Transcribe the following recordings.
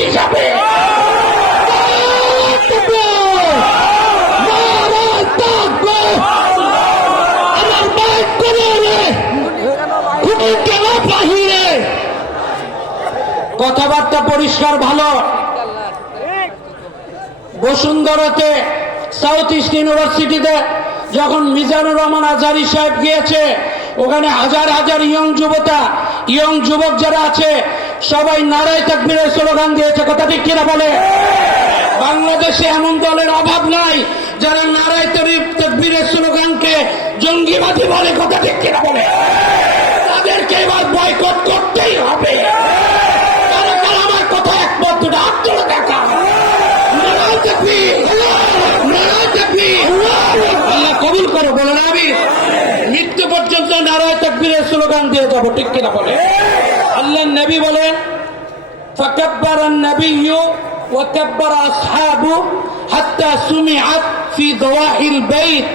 হিসাবে কথাবার্তা পরিষ্কার ভালো। বসুন্ধরাতে সাউথ ইস্ট ইউনিভার্সিটিতে যখন মিজানুর রহমান আজহারী সাহেব গিয়েছে, ওখানে হাজার হাজার ইয়ং যুবক যারা আছে সবাই নারায়ে তাকবীরের স্লোগান দিয়েছে। কথা ঠিক কিনা বলে? বাংলাদেশে এমন দলের অভাব নাই যারা নারায়ে তাকবীরের স্লোগানকে জঙ্গিবাদী বলে। কথা ঠিক কিনা বলে? তাদেরকে এবার বয়কট করতেই হবে। আমার কথা একমত হাত তুলে দেখা। নারায়ে তাকবীর, নারায়ে তাকবীর। আল্লাহ কবুল করো, বলেন আমিন। মৃত্যু পর্যন্ত নারায়ে তাকবীরের স্লোগান দিয়ে যাব, ঠিক কিনা বলে? আল্লাহর নবী বলেন, ফাকাব্বারান নাবিয়্যু ওয়া কাব্বারা আসহাবু হাত্তা সুমিআত ফি দাওয়াহিল বাইত।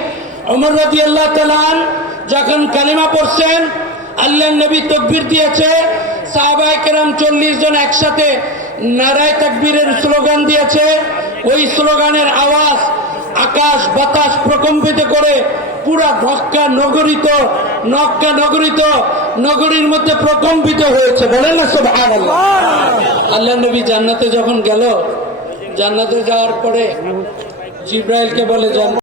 ওমর রাদিয়াল্লাহু তাআলা যখন কালিমা পড়ছেন, আল্লাহর নবী তাকবীর দিয়েছে, সাহাবায়ে কেরাম 40 জন একসাথে নারায়ে তাকবীরের স্লোগান দিয়েছে। ওই স্লোগানের আওয়াজ আকাশ বাতাস প্রকম্পিত করে পুরা মক্কা নগরীর মধ্যে প্রকম্পিত হয়েছে। বলেন না সুবহানাল্লাহ। আল্লাহর নবী জান্নাতে যখন গেল, জান্নাতে যাওয়ার পরে জিব্রাইলকে বলে,